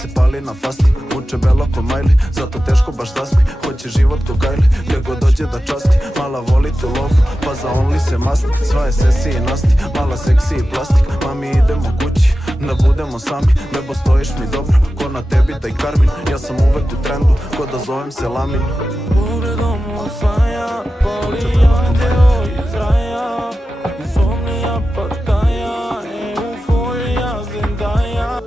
se pali na fasti, vuče belo ko Miley, zato teško baš zaspi. Hoće život ko Kylie, gdje god dođe da časti. Mala voli tu lofu, pa za only se masti. Sva je sesi i nasti, mala seksi i plastik. Mami idemo kući, da budemo sami. Bebo stojiš mi dobro, ko na tebi taj Karmin. Ja sam uvek u trendu, ko da zovem se Lamin. Pogledom osvaja, polijadeo iz raja. Insomnija patkaja, euforija zendaja.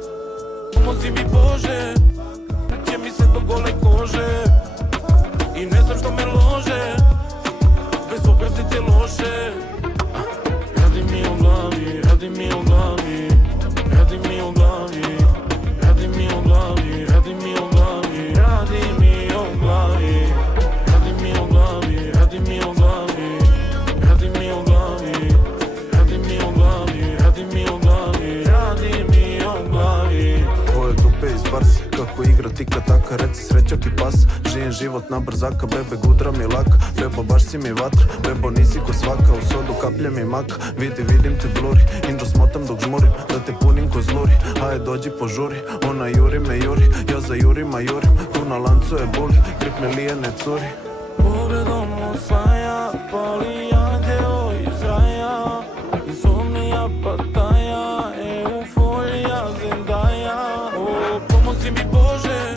Pomozi mi Bože, će mi se do gole kože. I ne znam što me lože, bez obrstice loše. Radi mi u glavi, radi mi u glavi, radi mi u glavi, radi mi u glavi, radi mi u glavi, radi mi u glavi, radi mi u glavi, radi mi u glavi, radi mi u glavi, radi mi u glavi, radi mi u glavi, radi mi u glavi. Ovo je dupe iz Barse, kako igra tika taka, reci srećak i pas. Živim život na brzaka, bebe gudra mi laka. Bebo baš si mi vatra, bebo nisi ko svaka. U sodu kaplje mi maka, vidim te bluri. Inđo smotam dok žmurim, da te punim ko zluri. Aje dođi požuri, ona juri me juri. Ja za jurima jurim, tu na lancu je buli. Grip me lije ne curi. Pogledom osvaja, polijadeo iz raja. Insomnija pataja, euforija zendaja. O, pomozi mi Bože,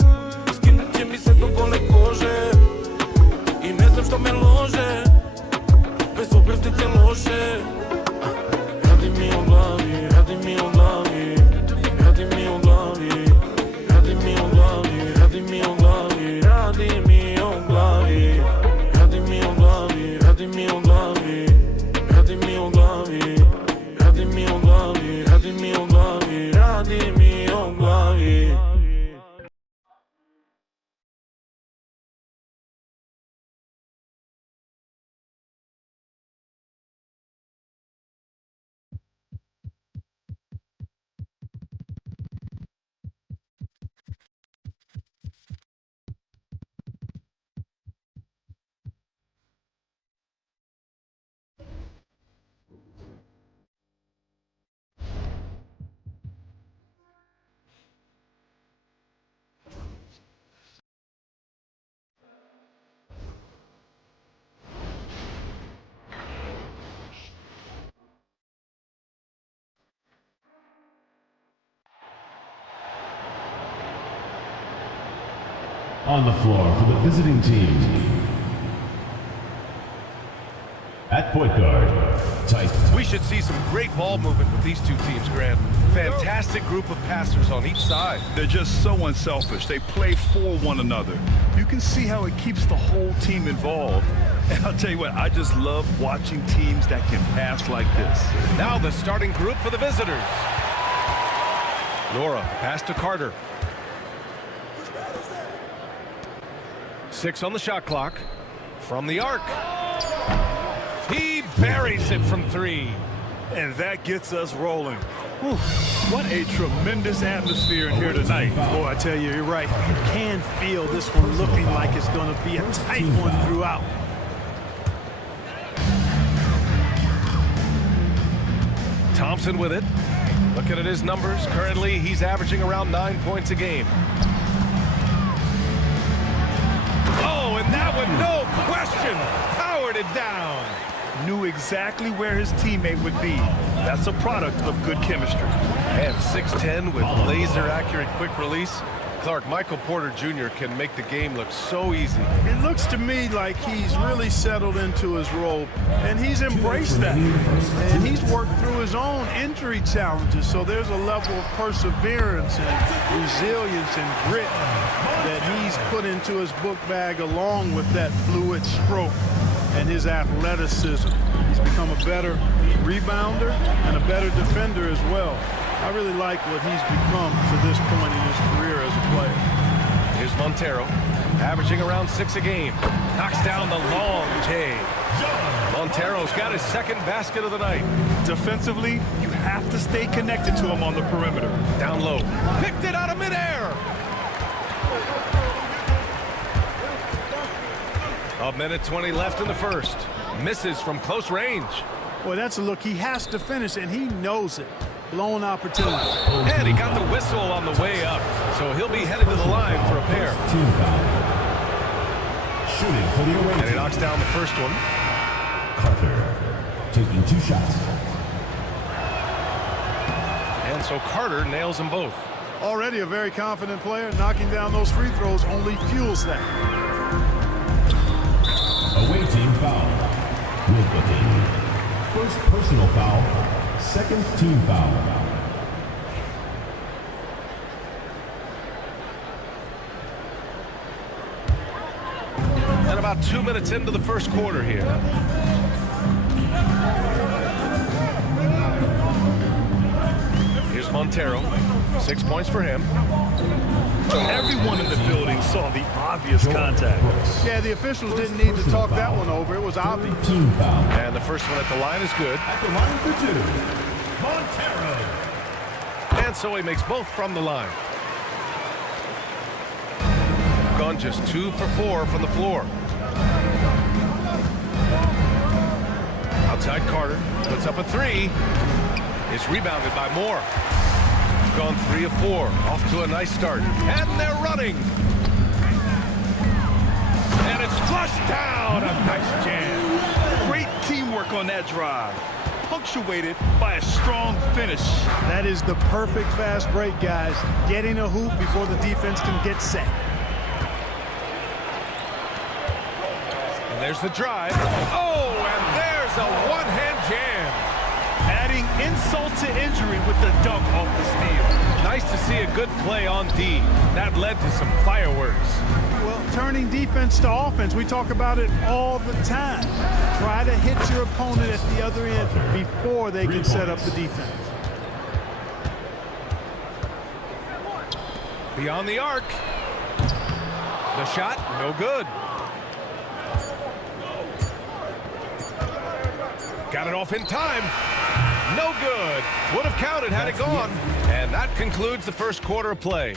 skinut će mi se do gole kože. I ne znam što me lože, bez obrstice loše. Radi mi u glavi, radi mi u glavi, radi mi u glavi, radi mi u glavi, radi mi u glavi, radi mi u glavi, radi mi u glavi, radi mi u glavi, radi mi u glavi, radi mi u glavi, radi mi u glavi, radi mi u glavi. On the floor for the visiting team. At point guard, Tyson. We should see some great ball movement with these two teams, Grant. Fantastic group of passers on each side. They're just so unselfish. They play for one another. You can see how it keeps the whole team involved. And I'll tell you what, I just love watching teams that can pass like this. Now the starting group for the visitors. Nora, pass to Carter. 6 on the shot clock. From the arc. He buries it from 3. And that gets us rolling. Whew. What a tremendous atmosphere in here tonight. Boy, I tell you, you're right. You can feel this one looking like it's going to be a tight one throughout. Thompson with it. Looking at his numbers, currently he's averaging around 9 points a game. Oh, and that one, no question, powered it down. Knew exactly where his teammate would be. That's a product of good chemistry. And 6'10" with laser-accurate quick release. Clark, Michael Porter Jr. can make the game look so easy. It looks to me like he's really settled into his role, and he's embraced that. And he's worked through his own injury challenges, so there's a level of perseverance and resilience and grit that he's put into his book bag along with that fluid stroke and his athleticism. He's become a better rebounder and a better defender as well. I really like what he's become to this point in his career as a player. Here's Montero, averaging around 6 a game. Knocks down the long J. Montero's got his second basket of the night. Defensively, you have to stay connected to him on the perimeter. Down low, picked it out of midair. A minute 20 left in the first. Misses from close range. Boy, that's a look. He has to finish, and he knows it. blown opportunity. And he got the whistle on the way up, so he'll be headed to the line for a pair. Team foul. Shooting for the away And he team. knocks down the first one. Carter taking 2 shots. And so Carter nails them both. Already a very confident player. Knocking down those free throws only fuels that. Away team foul. With the team. First personal foul. Second team foul. And about 2 minutes into the first quarter here. Here's Montero. 6 points for him. Everyone in the building saw the obvious contact. Yeah, the officials didn't need to talk that one over. It was obvious. Team foul. And the first one at the line is good. At the line for 2. Montero. And so he makes both from the line. Gone just 2 for 4 from the floor. Outside Carter puts up a 3. Is rebounded by Moore. Gone 3 of 4. Off to a nice start. And they're running. And it's flushed down. A nice jam. Great teamwork on that drive, punctuated by a strong finish. That is the perfect fast break, guys. Getting a hoop before the defense can get set. And there's the drive. Oh, and there's a one-hand jam. Adding insult to injury with the dunk off the steal. Nice to see a good play on D. That led to some fireworks. Well, turning defense to offense, we talk about it all the time. Try to hit your opponent at the other end before they can set up the defense. Beyond the arc. The shot, no good. Got it off in time. No good. Would have counted had it gone. And that concludes the first quarter of play.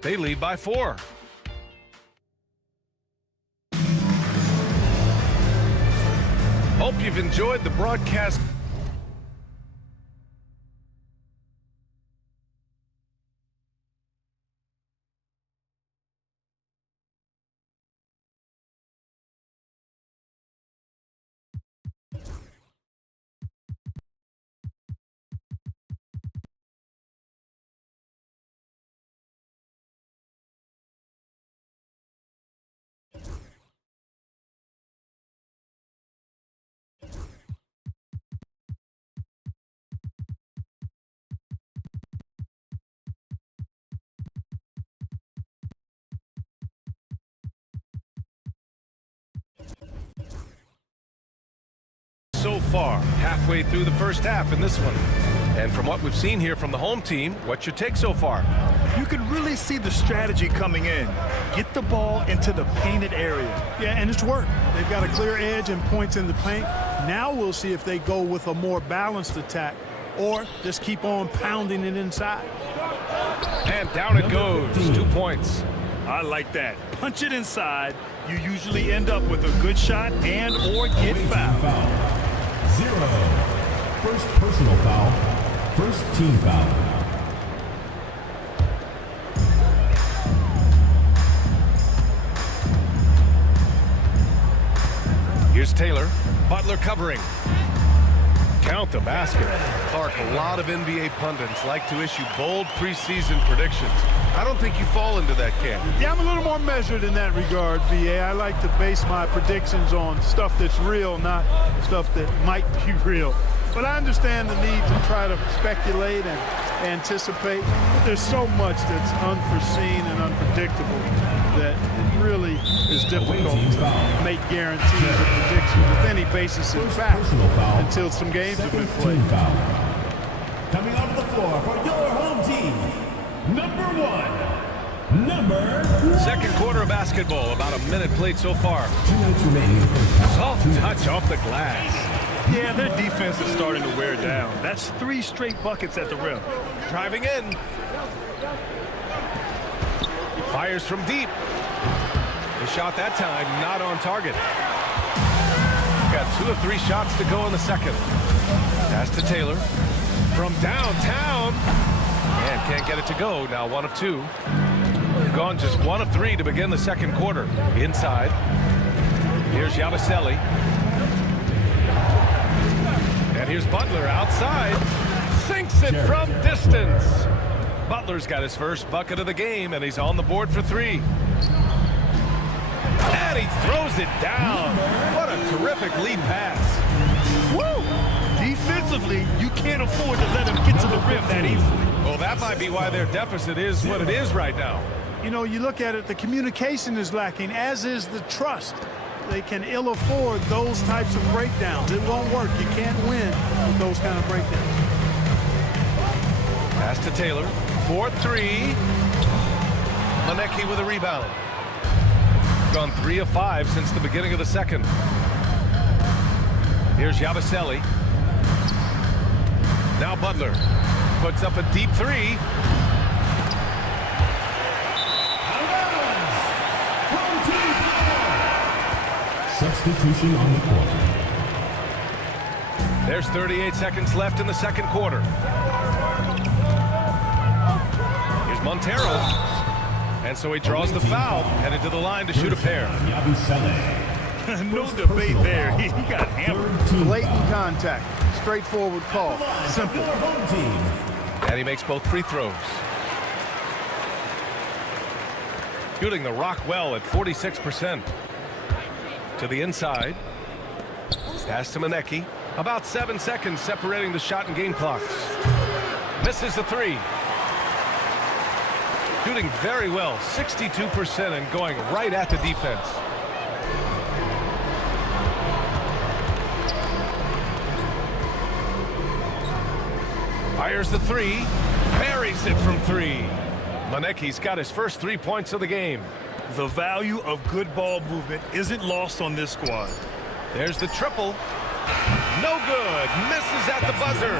They lead by 4. Hope you've enjoyed the broadcast. So far, halfway through the first half in this one. And from what we've seen here from the home team, what's your take so far? You can really see the strategy coming in. Get the ball into the painted area. Yeah, and it's worked. They've got a clear edge and points in the paint. Now we'll see if they go with a more balanced attack or just keep on pounding it inside. And down it goes. 2 points. I like that. Punch it inside. You usually end up with a good shot and or get fouled. 0. First personal foul. First team foul. Here's Taylor. Butler covering. Count the basket. Clark, a lot of NBA pundits like to issue bold preseason predictions. I don't think you fall into that camp. Yeah, I'm a little more measured in that regard, VA. I like to base my predictions on stuff that's real, not stuff that might be real. But I understand the need to try to speculate and anticipate. But there's so much that's unforeseen and unpredictable that it really is difficult to make guarantees or predictions with any basis in fact until some games have been played. Coming onto the floor for your home team, number 1. Second quarter of basketball, about a minute played so far. 2 minutes remaining. Soft touch off the glass. Yeah, their defense is starting to wear down. That's 3 straight buckets at the rim. Driving in. Fires from deep. The shot that time not on target. Got 2 of 3 shots to go in the second. Pass to Taylor. from downtown. And can't get it to go. Now 1 of 2. Gone just 1 of 3 to begin the second quarter. Inside. Here's Yabusele. And here's Butler outside. Sinks it from distance. Butler's got his first bucket of the game, and he's on the board for 3. And he throws it down. What a terrific lead pass. Woo! Defensively, you can't afford to let him get to the rim that easily. Well, that might be why their deficit is what it is right now. You know, you look at it, the communication is lacking, as is the trust. They can ill afford those types of breakdowns. It won't work. You can't win with those kind of breakdowns. Pass to Taylor. 4-3. Monecki with a rebound. Gone 3 of 5 since the beginning of the second. Here's Yabusele. Now Butler puts up a deep 3. Substitution on the court. There's 38 seconds left in the second quarter. Here's Montero. And so he draws the foul, headed to the line to shoot a pair. No debate there. He got hammered. Blatant contact. Straightforward call. Simple. And he makes both free throws. Shooting the rock well at 46%. To the inside. Pass to Monecki. About 7 seconds separating the shot and game clocks. Misses the 3. Shooting very well, 62%, and going right at the defense. Fires the 3. Buries it from 3. Monecki's got his first 3 points of the game. The value of good ball movement isn't lost on this squad. There's the triple. No good. Misses at the buzzer.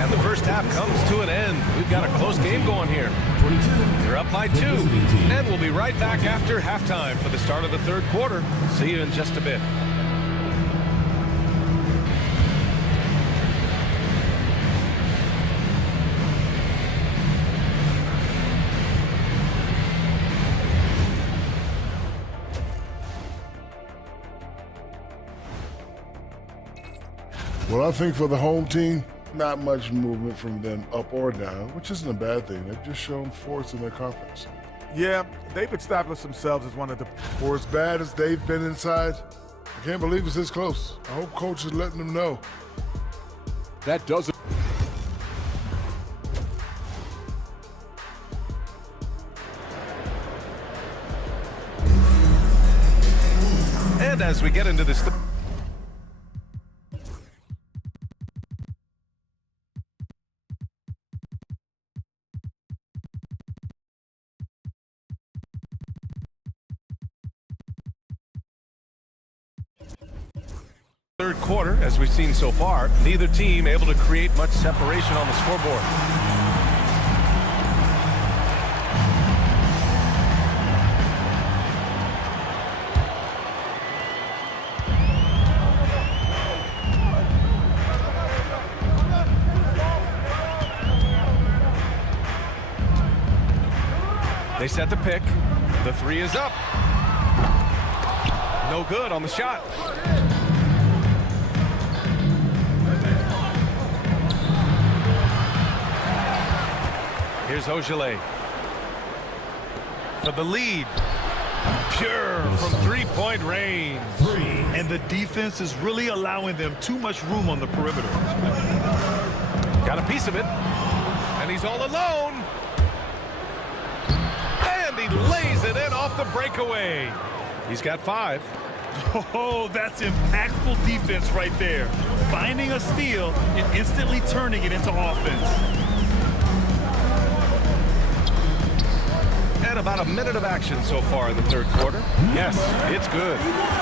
And the first half comes to an end. We've got a close game going here. They're up by 2. And we'll be right back after halftime for the start of the third quarter. See you in just a bit. Well, I think for the home team, not much movement from them up or down, which isn't a bad thing. They've just shown force in their conference. Yeah, they've established themselves as one of the... For as bad as they've been inside, I can't believe it's this close. I hope coach is letting them know. That doesn't... And as we get into this... third quarter, as we've seen so far, neither team able to create much separation on the scoreboard. They set the pick. The 3 is up. No good on the shot. Here's Ojale for the lead. Pure from three-point range. And the defense is really allowing them too much room on the perimeter. Got a piece of it. And he's all alone. And he lays it in off the breakaway. He's got 5. Oh, that's impactful defense right there. Finding a steal and instantly turning it into offense. And about a minute of action so far in the third quarter. Yes, it's good.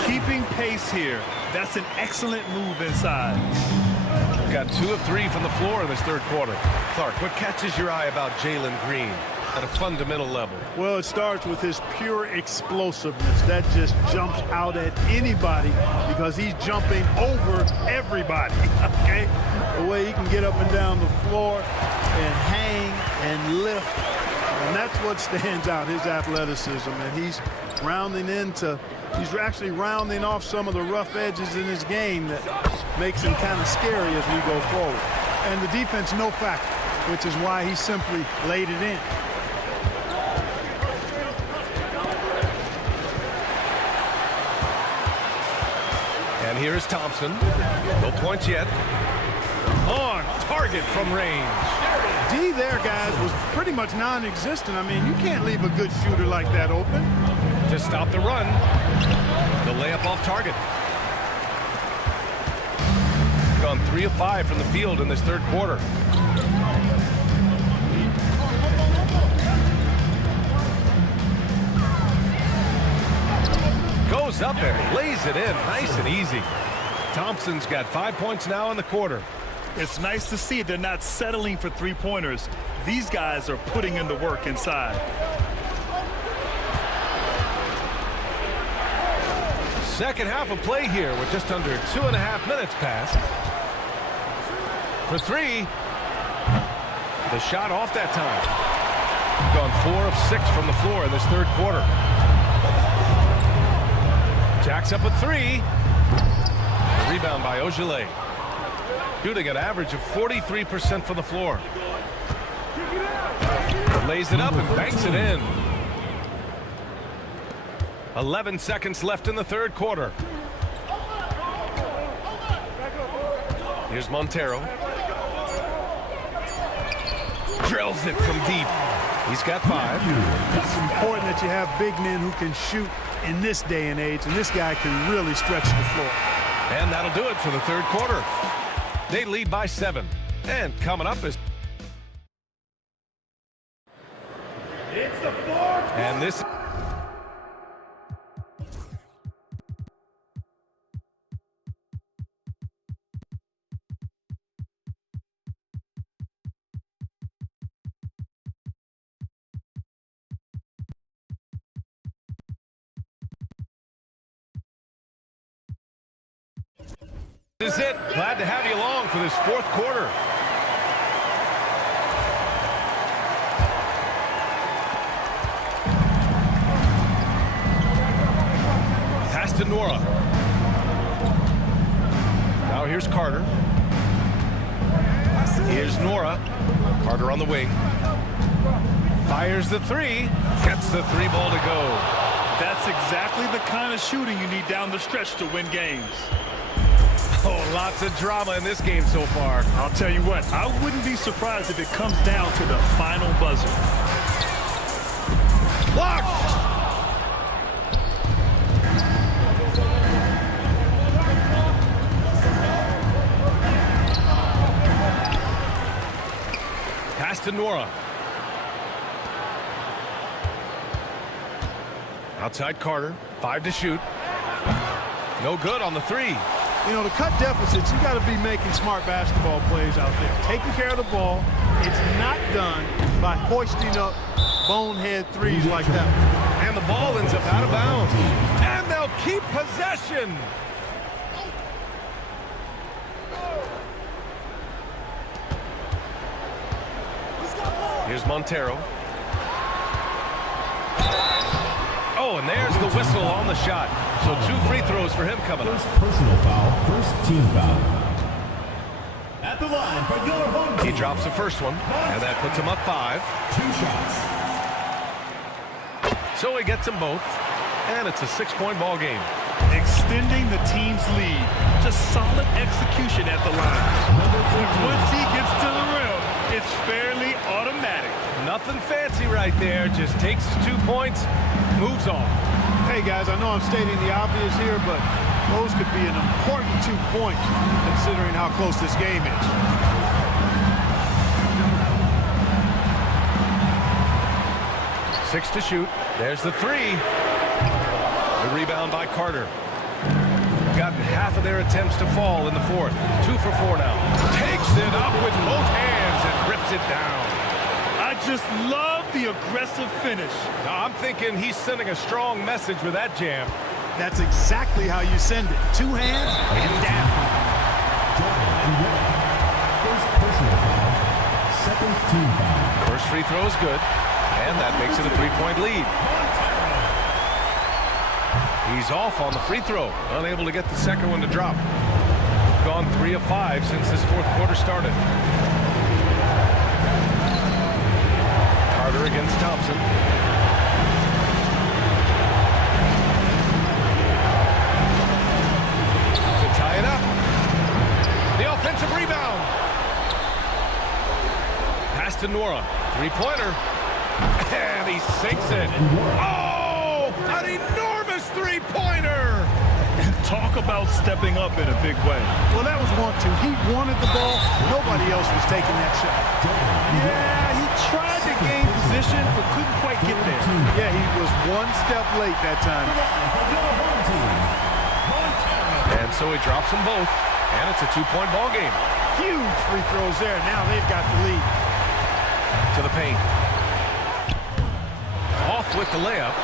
Keeping pace here. That's an excellent move inside. Got 2 of 3 from the floor in this third quarter. Clark, what catches your eye about Jalen Green? at a fundamental level? Well, it starts with his pure explosiveness. That just jumps out at anybody because he's jumping over everybody, okay? The way he can get up and down the floor and hang and lift. And that's what stands out, his athleticism. And he's actually rounding off some of the rough edges in his game that makes him kind of scary as we go forward. And the defense, no factor, which is why he simply laid it in. And here's Thompson. No points yet. On target from range. D there, guys, was pretty much non-existent. I mean, you can't leave a good shooter like that open. To stop the run. The layup off target. Gone 3 of 5 from the field in this third quarter. Goes up and lays it in nice and easy. Thompson's got 5 points now in the quarter. It's nice to see they're not settling for three-pointers. These guys are putting in the work inside. Second half of play here with just under 2.5 minutes passed. For 3. The shot off that time. Gone 4 of 6 from the floor in this third quarter. Jacks up a 3. The rebound by Ogilvy. Shooting an average of 43% from the floor. Lays it up and banks it in. 11 seconds left in the third quarter. Here's Montero. Drills it from deep. He's got 5. It's important that you have big men who can shoot in this day and age, and this guy can really stretch the floor. And that'll do it for the third quarter. They lead by 7. And coming up is... It's the fourth. And this... This is it. Glad to have you along for this fourth quarter. Pass to Nora. Now here's Carter. Here's Nora. Carter on the wing. Fires the 3. Gets the 3 ball to go. That's exactly the kind of shooting you need down the stretch to win games. Oh, lots of drama in this game so far. I'll tell you what, I wouldn't be surprised if it comes down to the final buzzer. Blocked! Pass to Nora. Outside Carter, 5 to shoot. No good on the 3. You know, to cut deficits, you got to be making smart basketball plays out there. Taking care of the ball. It's not done by hoisting up bonehead threes like that. And the ball ends up out of bounds. And they'll keep possession. Here's Montero. Oh, and there's the whistle on the shot. So 2 free throws for him coming up. First personal foul, first team foul. At the line for your home team. He drops the first one, and that puts him up 5. 2 shots. So he gets them both, and it's a 6-point ball game. Extending the team's lead. Just solid execution at the line. And once he gets to the rim, it's fairly automatic. Nothing fancy right there. Just takes his 2 points, moves on. Hey, guys, I know I'm stating the obvious here, but those could be an important 2 points considering how close this game is. 6 to shoot. There's the 3. The rebound by Carter. Gotten half of their attempts to fall in the fourth. 2 for 4 now. Takes it up with both hands and rips it down. I just love the aggressive finish. I'm thinking he's sending a strong message with that jam. That's exactly how you send it. Two hands and down. First personal foul. Second team foul. First free throw is good, and that makes it a 3-point lead. He's off on the free throw, unable to get the second one to drop. Gone 3 of 5 since this fourth quarter started. Carter against Thompson. To tie it up. The offensive rebound. Pass to Nora. Three-pointer. And he sinks it. Oh! An enormous three-pointer! Talk about stepping up in a big way. Well, that was 1-2. He wanted the ball. Nobody else was taking that shot. Yeah, he tried to gain position, but couldn't quite get there. Yeah, he was one step late that time. And so he drops them both, and it's a 2-point ball game. Huge free throws there. Now they've got the lead. To the paint. Off with the layup.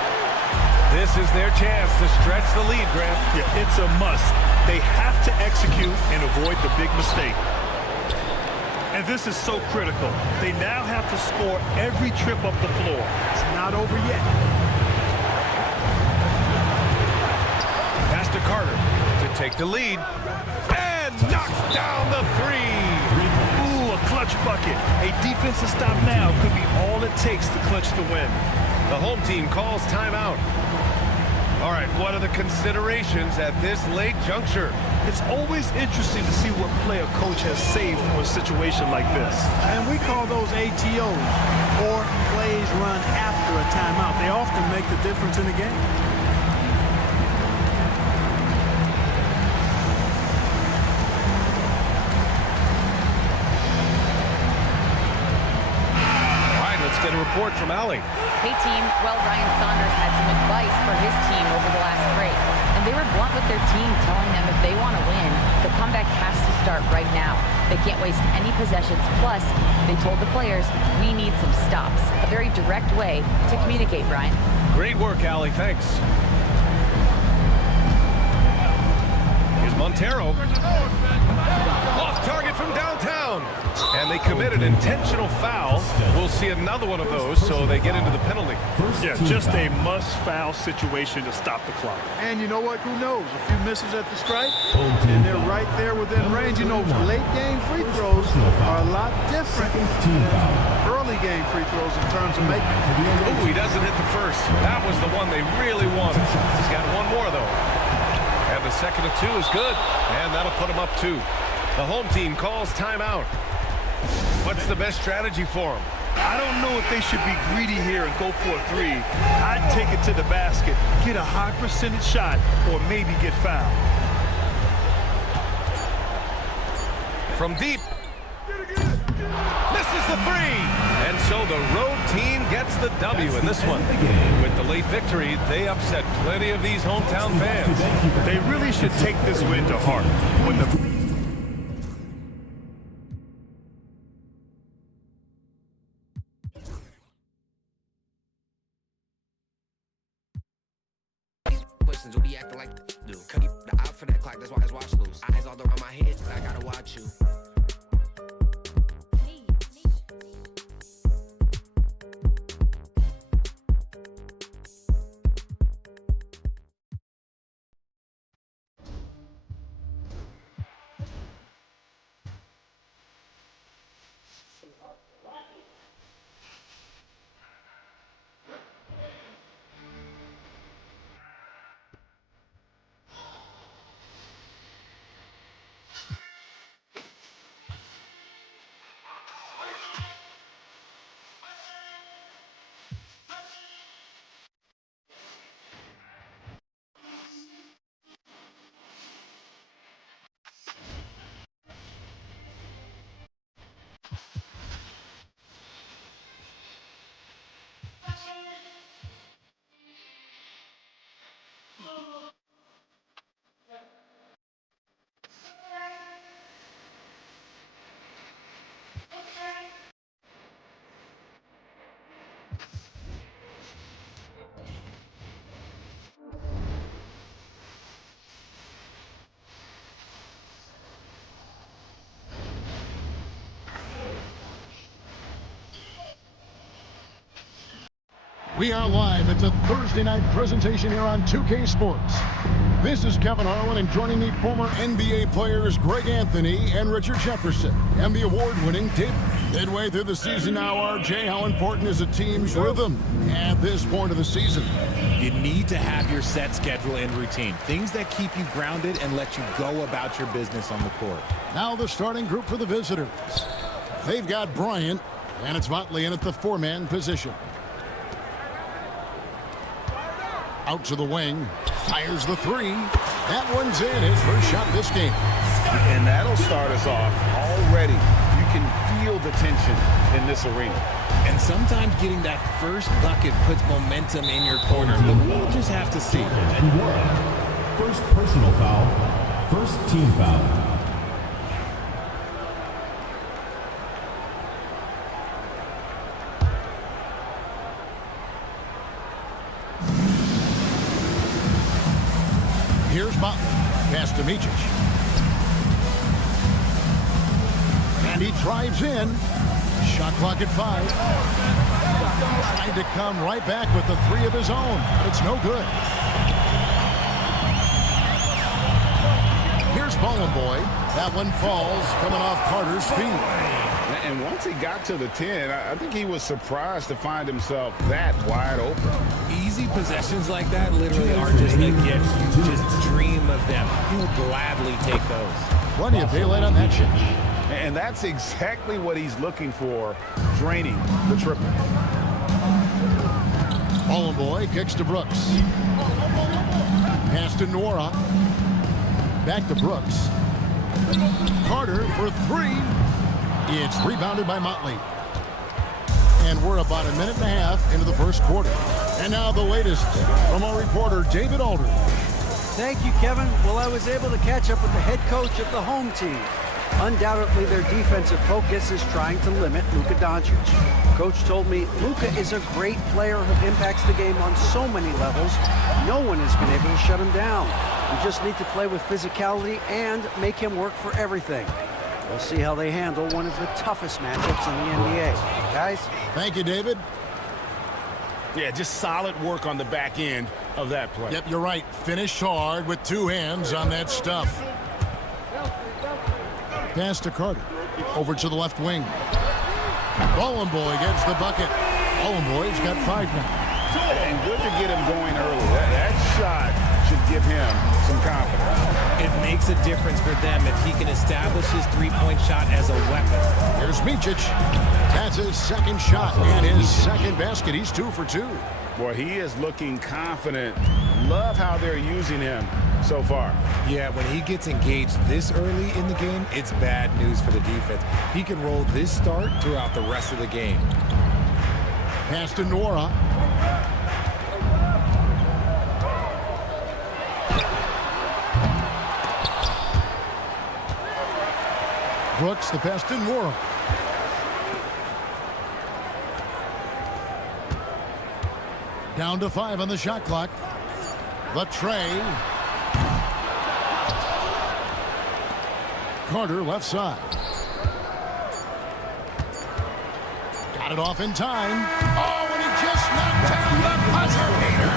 This is their chance to stretch the lead, Grant. Yeah, it's a must. They have to execute and avoid the big mistake. And this is so critical. They now have to score every trip up the floor. It's not over yet. Pass to Carter to take the lead. And knocks down the three. Ooh, a clutch bucket. A defensive stop now could be all it takes to clutch the win. The home team calls timeout. All right, what are the considerations at this late juncture? It's always interesting to see what play a coach has saved for a situation like this. And we call those ATOs, or plays run after a timeout. They often make the difference in the game. All right, let's get a report from Allie. Hey, team. Well, Ryan Saunders had some advice for his team over the last break. And they were blunt with their team, telling them if they want to win, the comeback has to start right now. They can't waste any possessions. Plus, they told the players, we need some stops. A very direct way to communicate, Brian. Great work, Allie. Thanks. Here's Montero. Off target from downtown. And they committed intentional foul. We'll see another one of those, so they get into the penalty. Yeah, just a must-foul situation to stop the clock. And you know what? Who knows? A few misses at the stripe, and they're right there within range. You know, late-game free throws are a lot different than early-game free throws in terms of making. Oh, he doesn't hit the first. That was the one they really wanted. He's got one more, though. And the second of two is good. And that'll put him up 2. The home team calls timeout. What's the best strategy for them? I don't know if they should be greedy here and go for a three. I'd take it to the basket, get a high percentage shot, or maybe get fouled. From deep. Misses the three. And so the road team gets the W in this one. With the late victory, they upset plenty of these hometown fans. They really should take this win to heart. When the Do be acting like do. Cut the out for that clock, that's why his watch loose. Eyes all around my head, I gotta watch you. We are live. It's a Thursday night presentation here on 2K Sports. This is Kevin Harlan, and joining me, former NBA players Greg Anthony and Richard Jefferson, and the award-winning Dave. Midway through the season now, RJ, how important is a team's rhythm at this point of the season? You need to have your set schedule and routine, things that keep you grounded and let you go about your business on the court. Now the starting group for the visitors. They've got Bryant, and it's Motley in at the four-man position. Out to the wing, fires the three. That one's in, his first shot this game. And that'll start us off already. You can feel the tension in this arena. And sometimes getting that first bucket puts momentum in your corner, but we'll just have to see. First personal foul, first team foul. Here's Motley, pass to Micic. And he drives in. Shot clock at 5. Trying to come right back with the three of his own, but it's no good. Here's Bowling Boy. That one falls, coming off Carter's feet. And once he got to the 10, I think he was surprised to find himself that wide open. Easy possessions like that literally are just a gift. You just dream of them. He'll gladly take those. Plenty of daylight on that shot. And that's exactly what he's looking for, draining the triple. Bowling Boy kicks to Brooks. Pass to Nora. Back to Brooks. Carter for three. It's rebounded by Motley. And we're about a minute and a half into the first quarter. And now the latest from our reporter, David Aldridge. Thank you, Kevin. Well, I was able to catch up with the head coach of the home team. Undoubtedly, their defensive focus is trying to limit Luka Doncic. Coach told me Luka is a great player who impacts the game on so many levels. No one has been able to shut him down. We just need to play with physicality and make him work for everything. We'll see how they handle one of the toughest matchups in the NBA. Guys? Thank you, David. Yeah, just solid work on the back end of that play. Yep, you're right. Finished hard with two hands on that stuff. Pass to Carter. Over to the left wing. Bowling Boy gets the bucket. Bowling Boy's got 5 now. And good to get him going early. That shot should give him some confidence. It makes a difference for them if he can establish his three-point shot as a weapon. Here's Micic. That's his second shot and his second basket. He's 2 for 2. Boy, he is looking confident. Love how they're using him so far. Yeah, when he gets engaged this early in the game, it's bad news for the defense. He can roll this start throughout the rest of the game. Pass to Nora. Brooks, the pass to Nora. Down to 5 on the shot clock. The tray. Carter left side. Got it off in time. Oh, and he just knocked down the buzzer beater.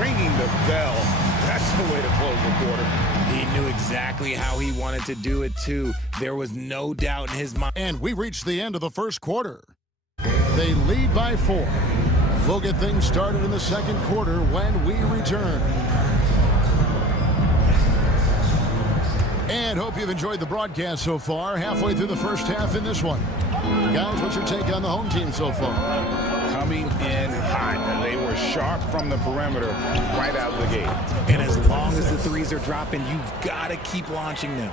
Ringing the bell. That's the way to close the quarter. He knew exactly how he wanted to do it, too. There was no doubt in his mind. And we reached the end of the first quarter. They lead by 4. We'll get things started in the second quarter when we return. And hope you've enjoyed the broadcast so far. Halfway through the first half in this one. Guys, what's your take on the home team so far? Coming in hot. They were sharp from the perimeter right out of the gate. And as long as the threes are dropping, you've got to keep launching them.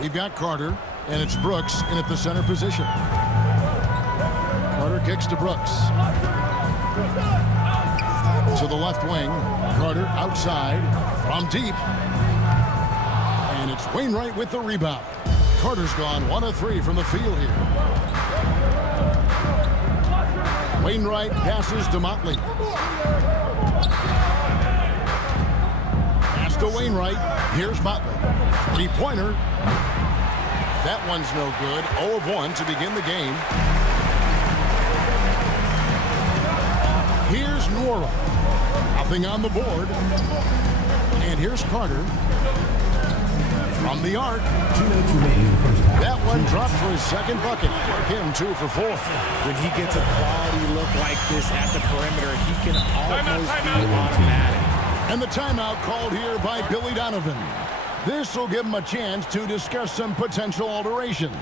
We've got Carter, and it's Brooks in at the center position. Carter kicks to Brooks. To the left wing. Carter outside from deep. And it's Wainwright with the rebound. Carter's gone 1 of 3 from the field here. Wainwright passes to Motley. Pass to Wainwright. Here's Motley. 3-pointer. That one's no good. 0 of 1 to begin the game. Here's Nora. Nothing on the board. And here's Carter. From the arc. That one dropped for his second bucket. Mark him 2 for 4. When he gets a quality look like this at the perimeter, he can almost be automatic. And the timeout called here by Billy Donovan. This will give him a chance to discuss some potential alterations.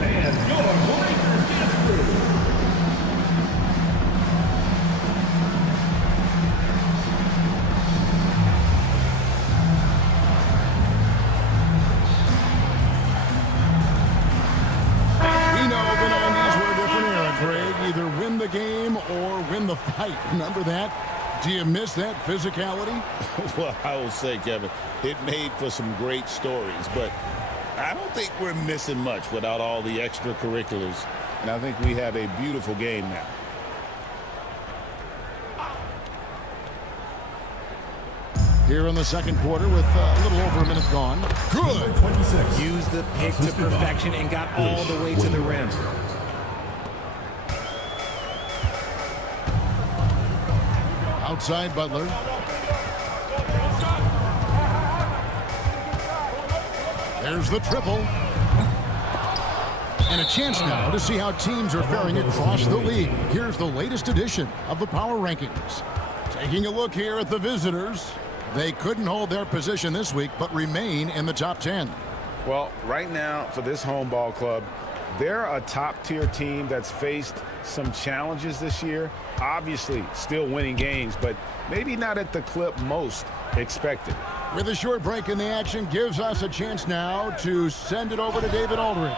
And your Lakers history. Either win the game or win the fight. Remember that? Do you miss that physicality? Well, I will say, Kevin, it made for some great stories, but I don't think we're missing much without all the extracurriculars, and I think we have a beautiful game now. Here in the second quarter with a little over a minute gone. Good. 26. Used the pick to perfection and got all the way to the rim. Outside Butler. There's the triple. And a chance now to see how teams are faring across the league. Here's the latest edition of the Power Rankings. Taking a look here at the visitors. They couldn't hold their position this week, but remain in the top 10. Well, right now for this home ball club, they're a top-tier team that's faced some challenges this year. Obviously, still winning games, but maybe not at the clip most expected. With a short break in the action, gives us a chance now to send it over to David Aldridge.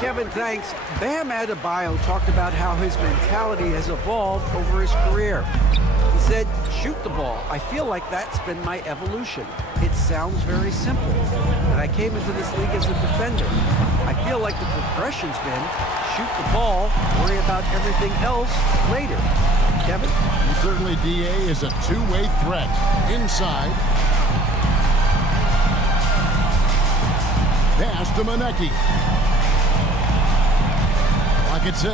Kevin, thanks. Bam Adebayo talked about how his mentality has evolved over his career. He said, shoot the ball. I feel like that's been my evolution. It sounds very simple, but I came into this league as a defender. I feel like the progression's been shoot the ball, worry about everything else later. Kevin? Certainly, DA is a two-way threat. Inside. Pass to Manecki. Clock at 6.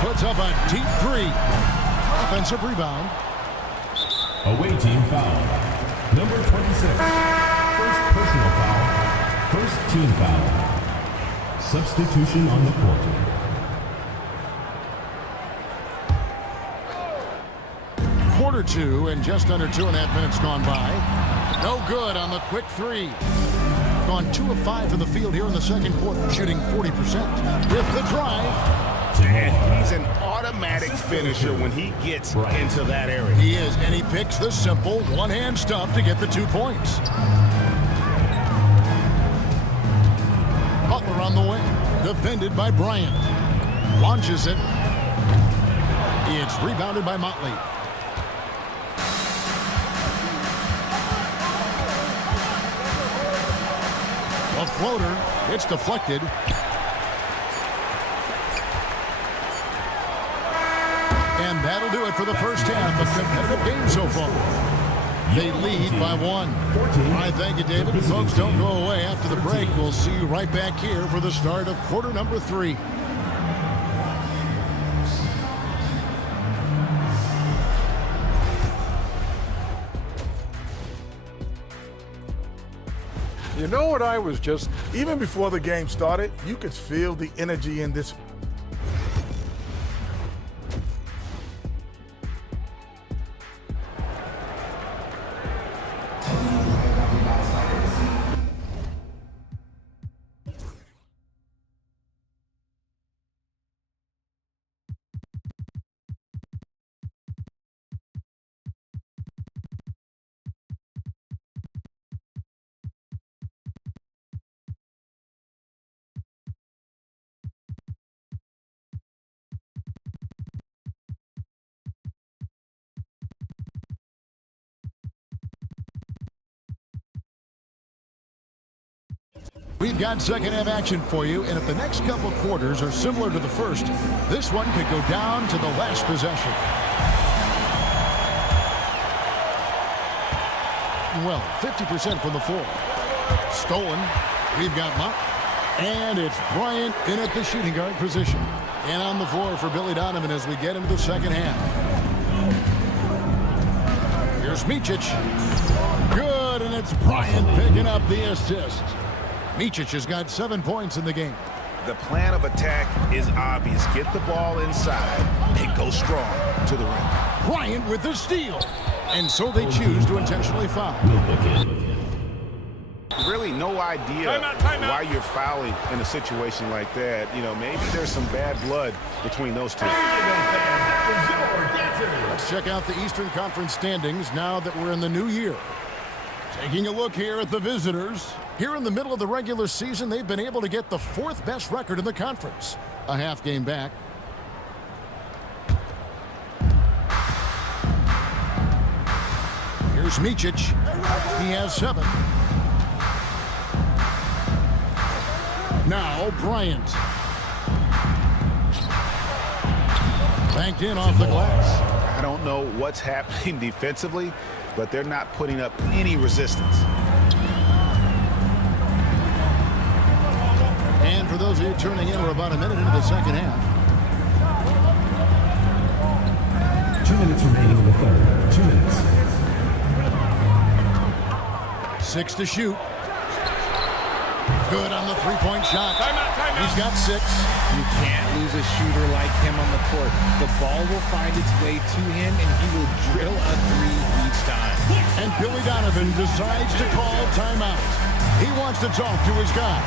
Puts up a deep 3. Offensive rebound. Away team foul. Number 26. First personal foul. First team foul. Substitution on the court. Quarter 2 and just under 2.5 minutes gone by. No good on the quick 3. Gone 2 of 5 from the field here in the second quarter, shooting 40%. With the drive. And he's an automatic finisher when he gets into that area. He is, and he picks the simple one-hand stuff to get the 2 points. Butler on the wing, defended by Bryant. Launches it. It's rebounded by Motley. A floater. It's deflected. And that'll do it for the first half. A competitive game so far. They lead by 1. All right, thank you, David. Folks, don't go away after the break. We'll see you right back here for the start of quarter number 3. You know what I was just, even before the game started, you could feel the energy in this. We've got second half action for you, and if the next couple quarters are similar to the first, this one could go down to the last possession. Well, 50% from the floor. Stolen. We've got Mott. And it's Bryant in at the shooting guard position. And on the floor for Billy Donovan as we get into the second half. Here's Micic. Good, and it's Bryant picking up the assist. Micic has got 7 points in the game. The plan of attack is obvious. Get the ball inside and go strong to the rim. Bryant with the steal. And so they choose to intentionally foul. Really no idea why you're fouling in a situation like that. You know, maybe there's some bad blood between those two. Let's check out the Eastern Conference standings now that we're in the new year. Taking a look here at the visitors. Here in the middle of the regular season, they've been able to get the 4th best record in the conference. A half game back. Here's Micic. He has 7. Now Bryant. Banked in off the glass. I don't know what's happening defensively, but they're not putting up any resistance. And for those of you turning in, we're about a minute into the second half. 2 minutes remaining in the third. 2 minutes. 6 to shoot. Good on the three-point shot. Timeout. He's got 6. You can't lose a shooter like him on the court. The ball will find its way to him, and he will drill a 3 each time. And Billy Donovan decides to call timeout. He wants to talk to his guy.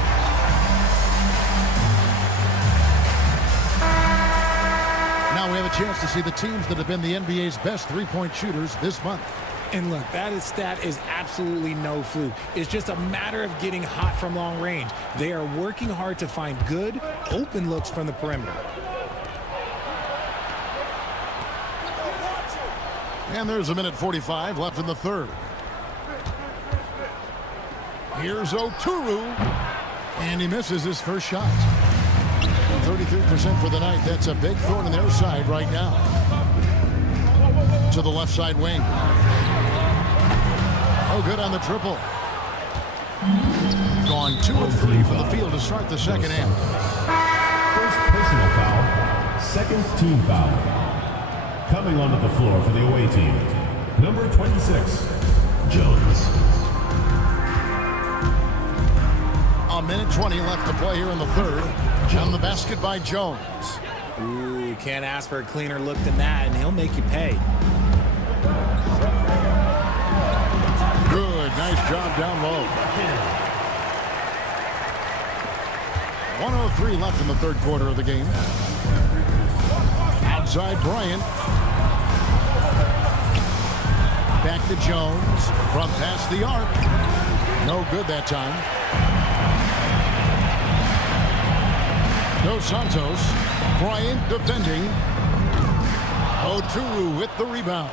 Now we have a chance to see the teams that have been the NBA's best three-point shooters this month. And look, that stat is absolutely no fluke. It's just a matter of getting hot from long range. They are working hard to find good, open looks from the perimeter. And there's a minute 45 left in the third. Here's Oturu. And he misses his first shot. 33% for the night. That's a big thorn in their side right now. To the left side wing. Oh, good on the triple. Gone 2 of 3 from the field to start the second half. First personal foul, second team foul. Coming onto the floor for the away team, number 26, Jones. A minute 20 left to play here in the third. On the basket by Jones. Ooh, can't ask for a cleaner look than that, and he'll make you pay. Good, nice job down low. 1:03 left in the third quarter of the game. Outside Bryant. Back to Jones from past the arc. No good that time. Dos Santos. Bryant defending. Oturu with the rebound.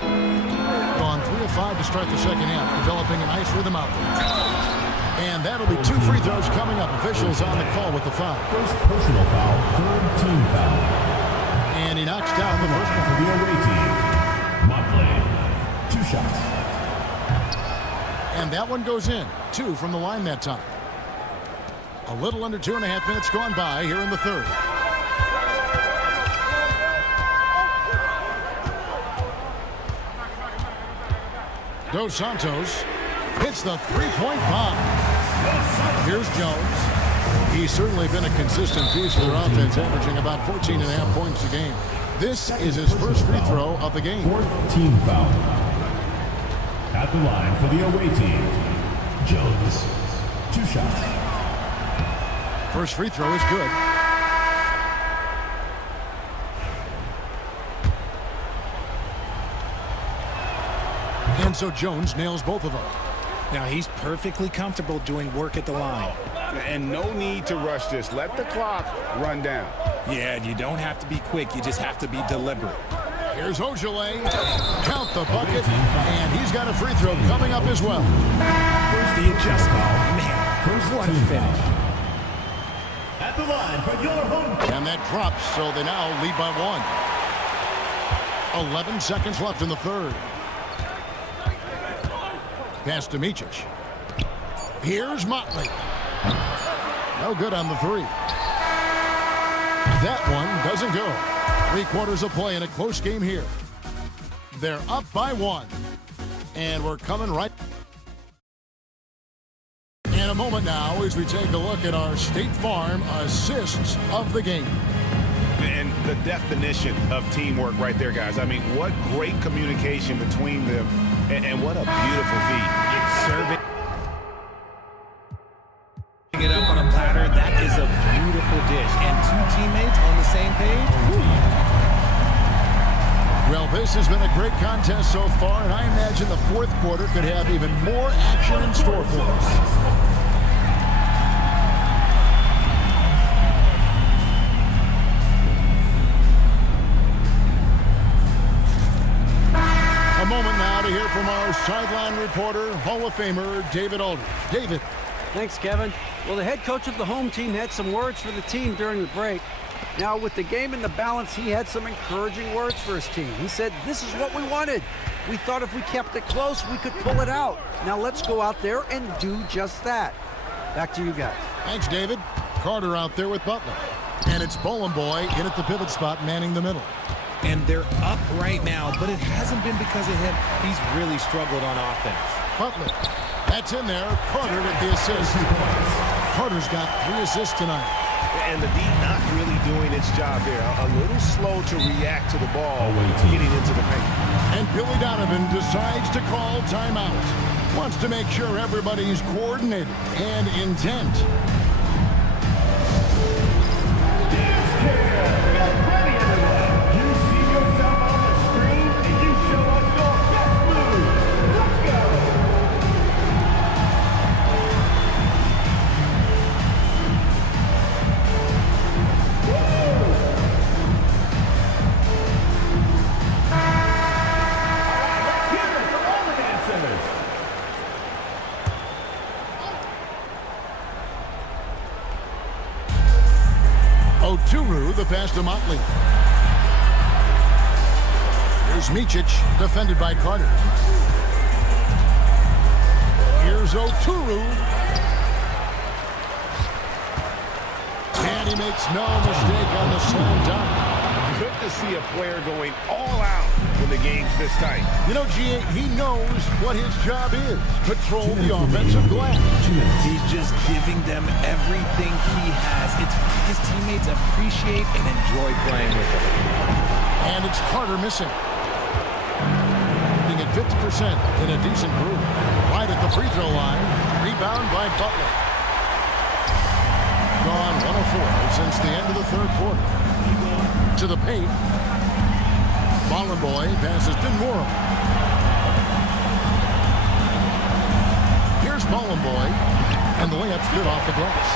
Gone 3 of 5 to start the second half, developing a nice rhythm out there. And that'll be 2 free throws coming up. Officials on the call with the foul. First personal foul, third team foul. And he knocks down the first one for the away team. Motley, 2 shots. And that one goes in. 2 from the line that time. A little under 2.5 minutes gone by here in the third. Dos Santos hits the three-point bomb. Here's Jones. He's certainly been a consistent piece of their offense, averaging about 14.5 points a game. This is his first free throw of the game. Fourth team foul. At the line for the away team, Jones. 2 shots. First free throw is good. And so Jones nails both of them. Now he's perfectly comfortable doing work at the line. And no need to rush this. Let the clock run down. Yeah, you don't have to be quick. You just have to be deliberate. Here's Ojale. Count the bucket. And he's got a free throw coming up as well. Where's the adjustment? Man, first one finish. At the line for your home. And that drops, so they now lead by 1. 11 seconds left in the third. Pass to Micic. Here's Motley. No good on the 3. That one doesn't go. 3 quarters of play in a close game here. They're up by 1. And we're coming right. In a moment now as we take a look at our State Farm assists of the game. And the definition of teamwork right there, guys. I mean, what great communication between them, and what a beautiful feat. Serving it up on a platter, that is a beautiful dish. And 2 teammates on the same page. Well, this has been a great contest so far, and I imagine the 4th quarter could have even more action in store for us. A moment now to hear from our sideline reporter, Hall of Famer David Aldridge. David. Thanks, Kevin. Well, the head coach of the home team had some words for the team during the break. Now, with the game in the balance, he had some encouraging words for his team. He said, this is what we wanted. We thought if we kept it close, we could pull it out. Now let's go out there and do just that. Back to you guys. Thanks, David. Carter out there with Butler. And it's Bowling Boy in at the pivot spot, manning the middle. And they're up right now, but it hasn't been because of him. He's really struggled on offense. Butler. That's in there. Carter with the assist. Carter's got 3 assists tonight. And the D not really doing its job there. A little slow to react to the ball getting into the paint. And Billy Donovan decides to call timeout. Wants to make sure everybody's coordinated and intent. Oturu, the pass to Motley. Here's Micic, defended by Carter. Here's Oturu. And he makes no mistake on the slam dunk. Good to see a player going all out when the game's this tight. You know, G.A., he knows what his job is. Control the offensive glass. He's just giving them everything he has. It's his teammates appreciate and enjoy playing with him. And it's Carter missing. Being at 50% in a decent group. Right at the free throw line. Rebound by Butler. Gone 104 since the end of the 3rd quarter. To the paint. Boy passes to Nora. Here's Boy, and the layup's good off the glass.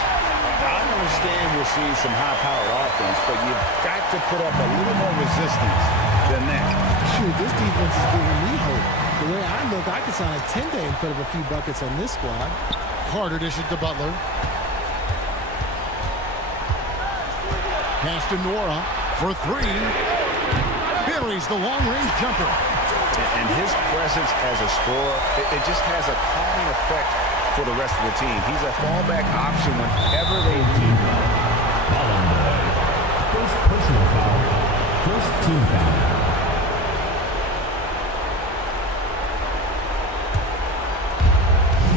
I understand we're seeing some high-powered offense, but you've got to put up a little more resistance than that. Shoot, this defense is giving me hope. The way I look, I could sign a 10-day and put up a few buckets on this squad. Carter dishes to Butler. Pass to Nora for 3. Buries the long-range jumper. And his presence as a scorer, it just has a calming effect for the rest of the team. He's a fallback option whenever they need him. First personal foul. First team foul.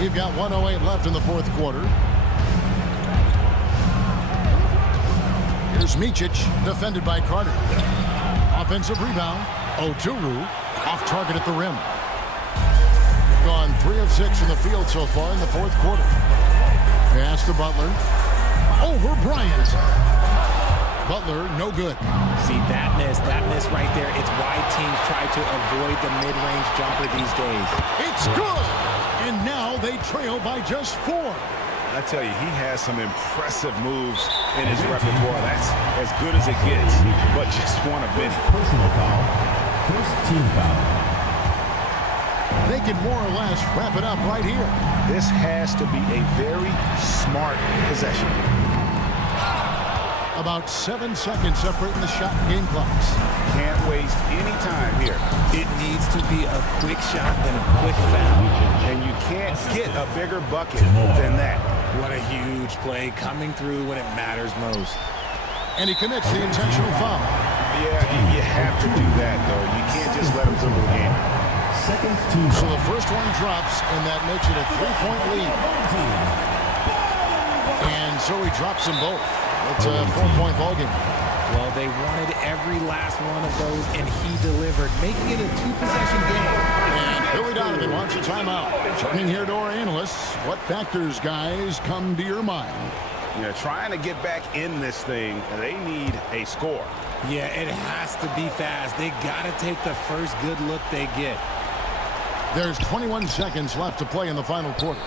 We've got 1:08 left in the 4th quarter. Here's Micic, defended by Carter. Offensive rebound. Oturu off target at the rim. Gone 3 of 6 from the field so far in the 4th quarter. Pass to Butler. Over Bryant. Butler, no good. See, that miss right there. It's why teams try to avoid the mid-range jumper these days. It's good! And now they trail by just 4. I tell you, he has some impressive moves in his repertoire. That's as good as it gets, but just one of many. Personal foul. First team foul. They can more or less wrap it up right here. This has to be a very smart possession. About 7 seconds separating the shot and game clocks. Can't waste any time here. It needs to be a quick shot and a quick foul. And you can't get a bigger bucket than that. What a huge play coming through when it matters most. And he commits the intentional foul. Yeah, you have to do that, though. You can't just let him dribble the game. Second team. So the first one drops, and that makes it a 3-point lead. And so he drops them both. It's a 4-point ballgame. Well, they wanted every last one of those, and he delivered, making it a 2-possession game. And Billy Donovan wants a timeout. Turning here to our analysts, what factors, guys, come to your mind? You know, trying to get back in this thing, they need a score. Yeah, it has to be fast. They got to take the first good look they get. There's 21 seconds left to play in the final quarter.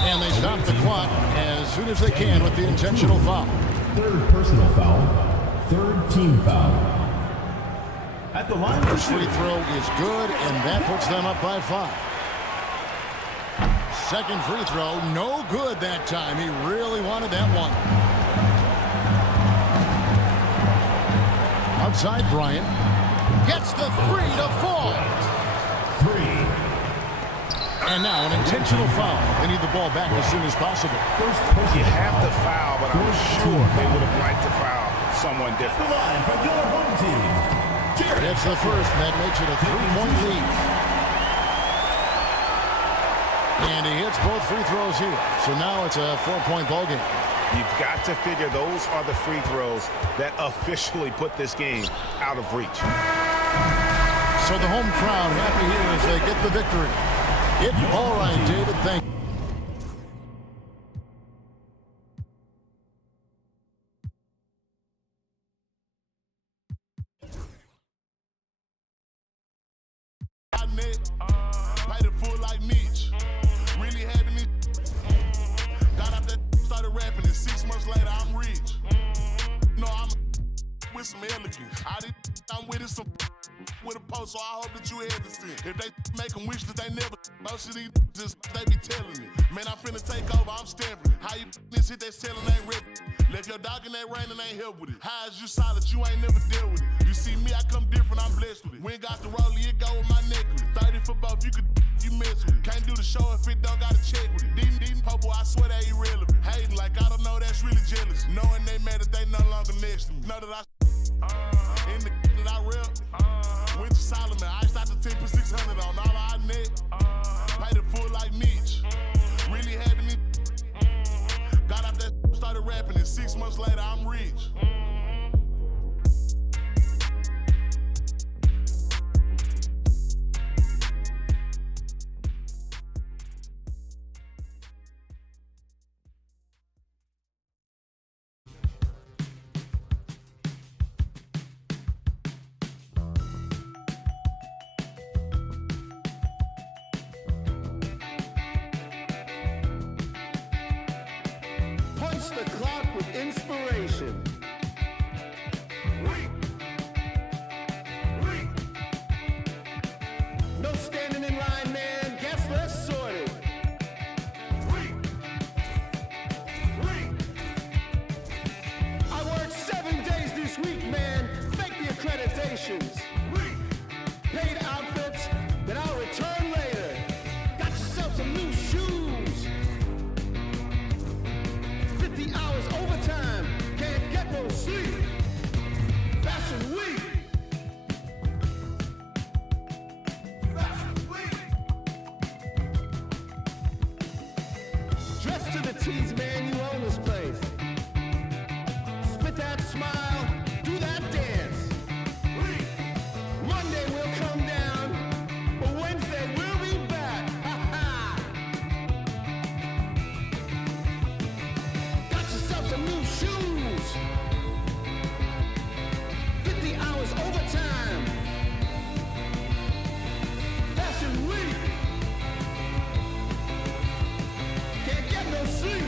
And they stop the clock as soon as they can with the intentional foul. Third personal foul. Third team foul. At the line. First free throw is good, and that puts them up by 5. Second free throw, no good that time. He really wanted that one. Outside Bryant. Gets the 3 to fall. 3. And now an intentional foul. They need the ball back as soon as possible. You have to foul, but I'm sure they would have liked to foul someone different. The line for your home team. That's the first, and that makes it a 3-point lead. And he hits both free throws here. So now it's a 4-point ball game. You've got to figure those are the free throws that officially put this game out of reach. So the home crowd happy here as they get the victory. All right, David, thank you. Played it full like Mitch. Really had me. Got out that, started rapping, and 6 months later, I'm rich. No, I'm with some elegance. I'm with it some with a post, so I hope that you hesitant. If they make them wish that they never, most of these just they be telling me. Man, I'm finna take over, I'm stamping it. How you this hit that selling ain't ready. Left your dog in that rain and ain't help with it. How is you solid, you ain't never dealt with it. You see me, I come different, I'm blessed with it. We ain't got the rollie, it go with my necklace. 30 for both, you could you mess with it. Can't do the show if it don't gotta check with it. Dean Popo, I swear they irrelevant. Hating like I don't know, that's really jealous. Knowing they mad that they no longer next to me. Know that I in the that I rep. Went to Solomon, I out the 10 for 600 on all our net. Played it full like Mitch. Really had me. Got out that, started rapping, and 6 months later, I'm rich. Punch the clock with inspiration. No standing in line, man. Guess less sorted. I worked 7 days this week, man. Fake the accreditations. Paid outfits that I'll return later. Got yourself some new shoes. 50 hours overtime. Can't get no sleep. Fashion week. Dressed to the T's, man, you own this place. Spit that smile, do that dance. Monday will come down, but Wednesday we'll be back. Got yourself some new shoes. 50 hours overtime. Fashion week. Can't get no sleep.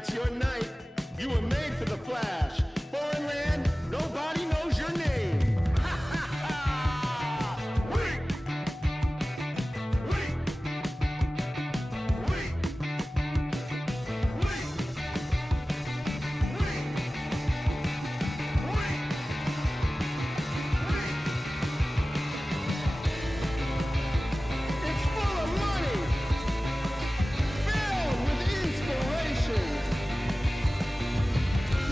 tonight's your night. You were made for the flash. Foreign land, nobody knows your name. Weak! Weak! Weak! Weak! Weak! Weak! It's full of money, filled with inspiration.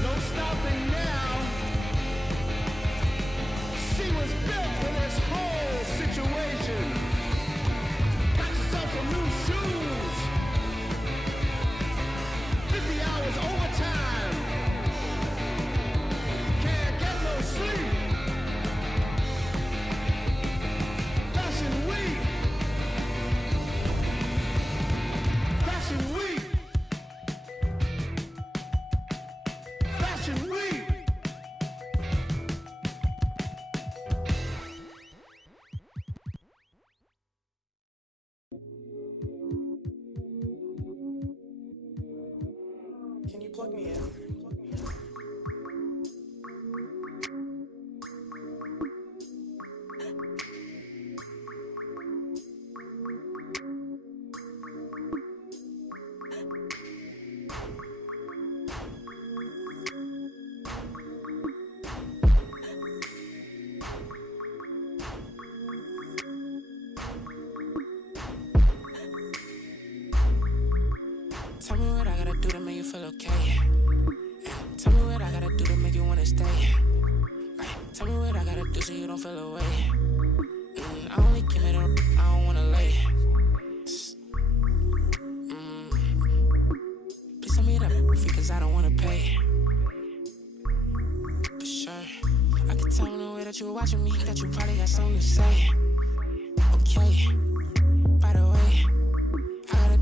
No stopping now. She was built for this whole situation. Got yourself some new shoes. 50 hours overtime. Can't get no sleep. Fashion week. Fashion week. Fashion week. Can you plug me in? Tell me what I gotta do to make you feel okay. Tell me what I gotta do to make you wanna stay. Tell me what I gotta do so you don't feel away. I only came here to, I don't wanna lay. Please tell me that fee cause I don't wanna pay. For sure, I can tell in the way that you were watching me that you probably got something to say. Okay, by the way, I gotta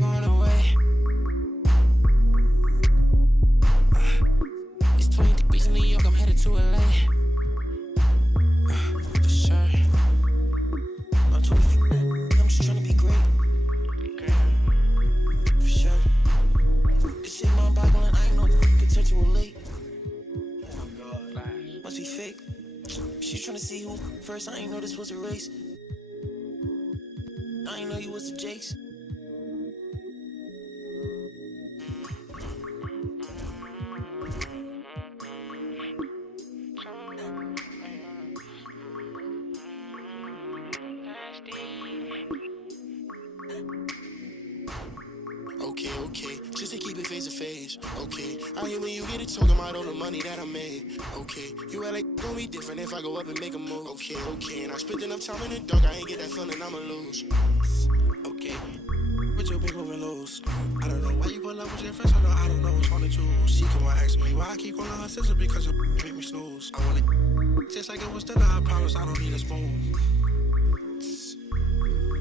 going away. It's 20 degrees in New York, I'm headed to LA. For sure. I'm 20 feet, I'm just trying to be great. For sure. This shit mind boggling, I ain't no contentual late. Oh God. Must be fake. She's trying to see who first, I ain't know this was a race. I ain't know you was the Jakes. Okay, just to keep it face to face. Okay, I hear when you get it talking about all the money that I made. Okay, you act like it's gonna be different if I go up and make a move. Okay, and I spent enough time in the dark, I ain't get that feeling I'ma lose. Okay, but you been moving loose. I don't know why you pull up with your friends, I don't know what's on the tools. She come on asking me why I keep calling her sister because it make me snooze. I want it just like it was dinner, I promise I don't need a spoon.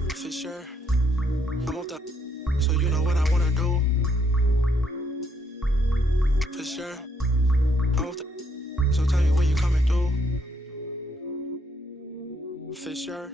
For sure, I'm off the so you know what I wanna do. For sure, I'm off the so tell me when you coming through. For sure.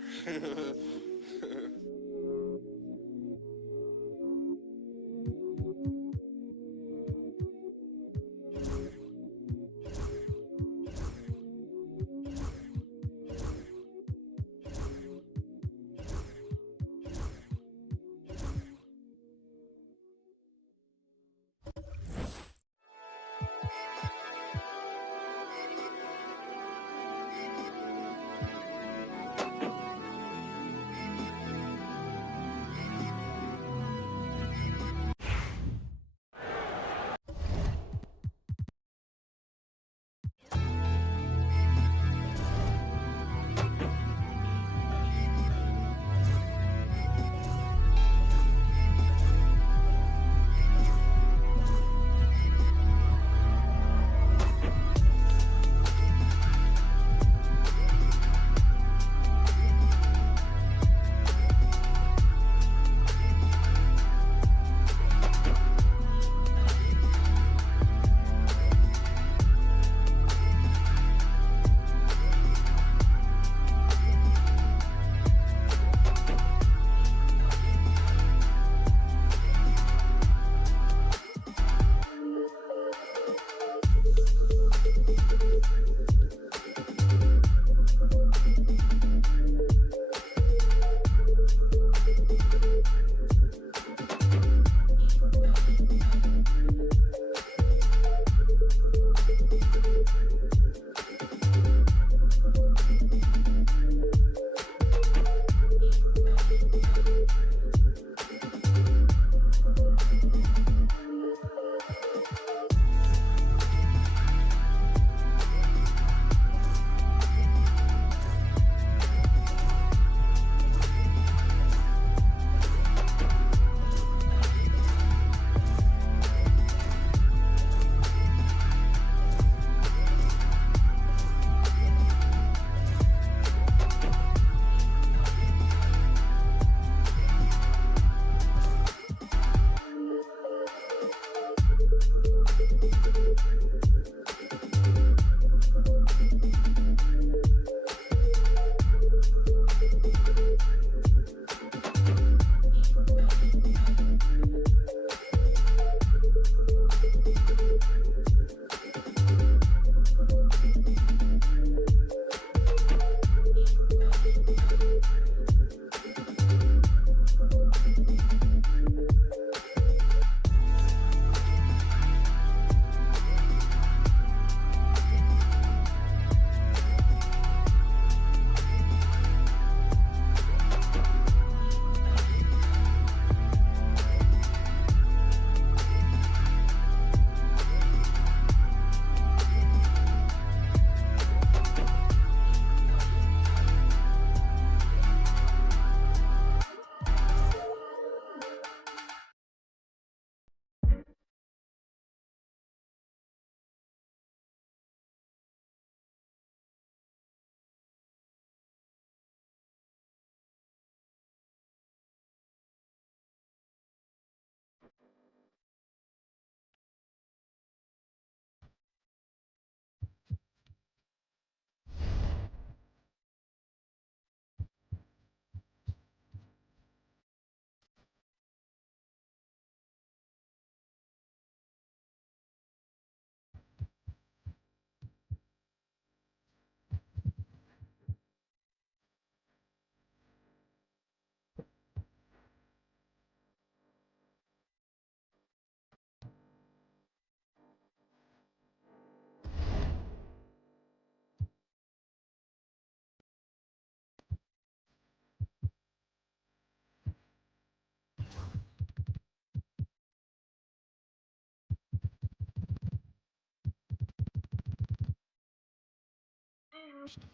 first.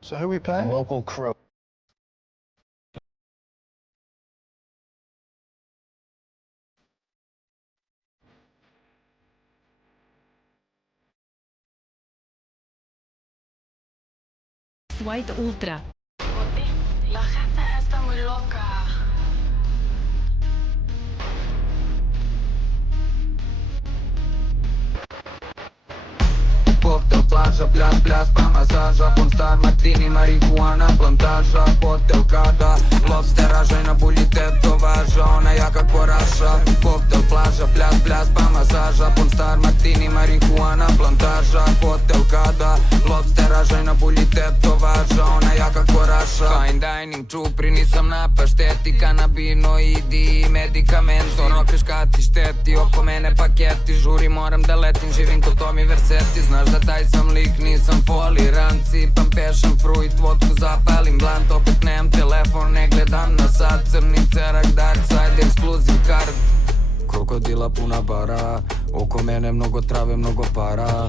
So who are we playing? Local crew. White Ultra. La gente está muy loca. Cocktail, plaža, pljaz, pa masaža, Ponstar, martini, marihuana, plantaža, hotel, kada, lobstera, žena, bulji, tetovaža, ona jaka ko Raša. Cocktail, plaža, pljaz, pa masaža, Ponstar, martini, marihuana, plantaža, hotel, kada, lobstera, žena, bulji, tetovaža, ona jaka ko Raša. Fine dining, čupri, nisam na pašteti, kanabinoidi, medikamento, rokeškati, šteti, oko mene paketi, žuri, moram da letim, živim ko Tomi Verseti, znaš da taj sam lik, nisam foliran, sipam pešan fruit, vodku zapalim blant, opet nemam telefon, ne gledam na sat, crni cerak, dark side, exclusive card. Krokodila puna bara, oko mene mnogo trave, mnogo para,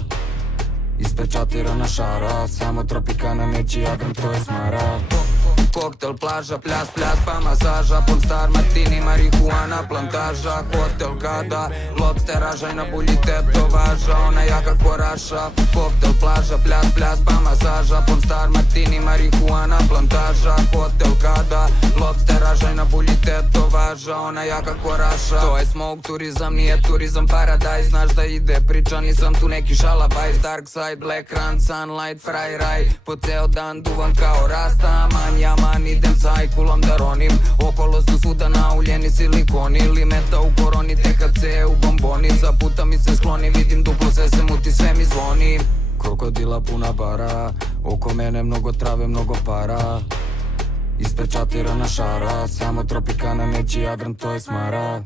ispečatirana šara, samo tropikana, neći Jadran, to je smara. Koktel, plaža, pljaz, pa masaža, Ponstar, martini, marihuana, plantaža, hotel, kada, lobstera, žena, bulji, tetovaža, ona jaka ko Raša. Koktel, plaža, pljaz, pa masaža, Ponstar, martini, marihuana, plantaža, hotel, kada, lobstera, žena, bulji, tetovaža, ona jaka ko Raša. To je smoke turizam, nije turizam paradise, znaš da ide priča, nisam tu neki šalabajs, dark side, black run, sunlight, fry raj, po ceo dan duvan kao Rasta, manja, idem sa ajkulom da ronim, okolo su svuda nauljeni silikoni, limeta u koroni, THC u bomboni, za puta mi se skloni, vidim duplo, sve se muti, sve mi zvoni. Krokodila puna bara, oko mene mnogo trave, mnogo para, ispečatirana šara, samo tropikana, neći Jadran, to je smara.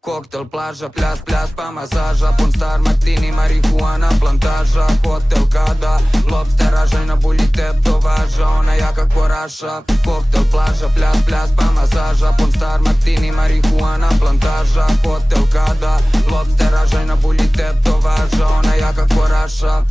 Koktel, plaža, pljaz, pa masaža, Ponstar, martini, marihuana, plantaža, hotel, kada, lobstera, žena, bulji, tetovaža, ona jaka ko Raša. Koktel, plaža, pljaz, pa masaža, Ponstar, martini, marihuana, plantaža, hotel, kada, lobstera, žena, bulji, tetovaža, ona jaka ko Raša.